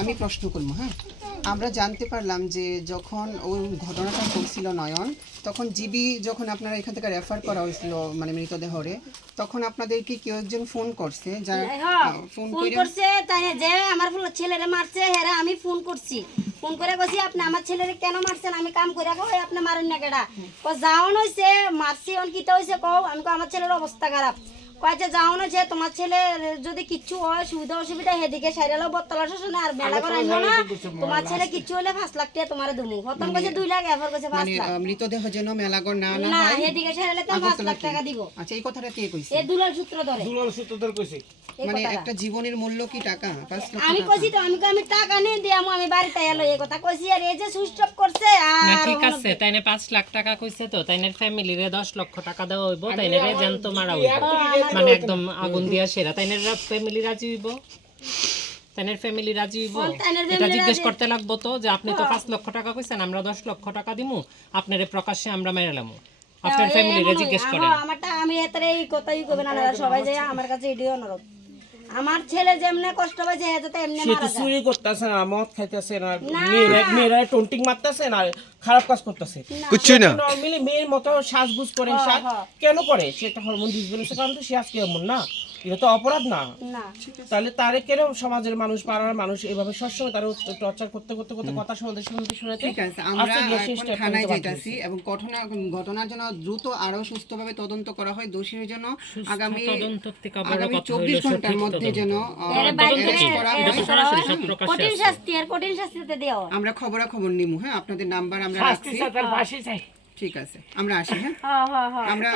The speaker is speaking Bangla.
আমি প্রশ্ন করব। হ্যাঁ, আমরা জানতে পারলাম যে যখন ওই ঘটনাটা ঘটছিল নয়ন, তখন জিবি যখন আপনারা এখান থেকে রেফার করা হয়েছিল মানে মৃতদেহরে, তখন আপনাদেরকে কেউ একজন ফোন করছে, যার ফোন করছে তাই যে আমার ছেলেরে মারছে, হ্যাঁ আমি ফোন করছি, ফোন করে কইছি আপনি আমার ছেলেরে কেন মারছেন, আমি কাম করে কই আপনি মারুন না কেডা, কই যাওন হইছে মারছি অন কিটা হইছে কও, আমি কই আমার ছেলের অবস্থা খারাপ, কয়েছে যাওন হইছে তোমার ছেলে যদি কিচ্ছু হয় সুবিধা অসুবিধা হেদিকে সাইরালো বত্তলা শাসনে আর মেলা করে আনলো না, তোমার ছেলে কিচ্ছু হলে 5 লাখ টাকা তোমারে দেবো, প্রথম কইছে 2 লাখ, এরপর কইছে 5 লাখ, মৃতদেহ যেন মেলাগড় না না হেদিকে সাইরালে তো 5 লাখ টাকা দিব। আচ্ছা, এই কথাটা কে কইছে? এই দুলাল সূত্র ধরে কইছে। মানে একটা জীবনের মূল্য কি টাকা? 5 লাখ আমি কইছি তো আমি টাকা নেই দিয়ামু, আমি বাড়িতে এলো এই কথা কইছি, আর এই যে সুইচ অফ করছে না আর ঠিক আছে, তাইনে 5 লাখ টাকা কইছে তো, তাইনের ফ্যামিলিরে 10 লক্ষ টাকা দেওয়া হইব, তাইনের জ্যান্ত মারা হইব, মানে একদম আগুন দিয়া সেরা, তাইনের ফ্যামিলি রাজি হইব, তাইনের ফ্যামিলি রাজি হইব, এটা জিজ্ঞেস করতে লাগবো তো যে আপনি তো 5 লক্ষ টাকা কইছেন, আমরা 10 লক্ষ টাকা দিমু, আপনারে প্রকাশ্যে আমরা মেরালামু, আপনার ফ্যামিলিরে জিজ্ঞেস করেন। আমারটা আমি এতরে এই কথাই কইবেন না, সবাই যায় আমার কাছে এডিও অনুরোধ, আমার ছেলে যেমনে কষ্ট পাইছে যাতে এমনি সে মারা তো যায়। চুরি করতেছে না, মদ খাইতেছে না, মেয়েরা টোন্টিং মারতেছে না, খারাপ কাজ করতেছে কিচ্ছুই না। নরমালি মেয়ের মতো সাজগুজ করে কেন করে? সে একটা হরমোন ডিসব্যালেন্সের কারণে তো সে আজকে এমন না, এটা তো অপরাধ না। না তাহলে তারে কেন সমাজের মানুষ পাড়ার মানুষ এভাবে সবসময় তার টর্চার করতে করতে করতে কথা শুনতে ঠিক আছে, আমরা এখন থানায় যাইতাছি এবং ঘটনার জন্য দ্রুত আরো সুস্থভাবে তদন্ত করা হয়, দোষীর জন্য আগামী তদন্ত থেকে বড় কথা 24 ঘন্টার মধ্যে যেন arrest করা হয়। কঠিন শাস্তিতে দেওয়া হয়। আমরা খবরাখবর নিমু। হ্যাঁ, আপনাদের নাম্বার আমরা রাখছি। ফাঁসি চাই। ঠিক আছে, আমরা আসি। হ্যাঁ, হ্যাঁ আমরা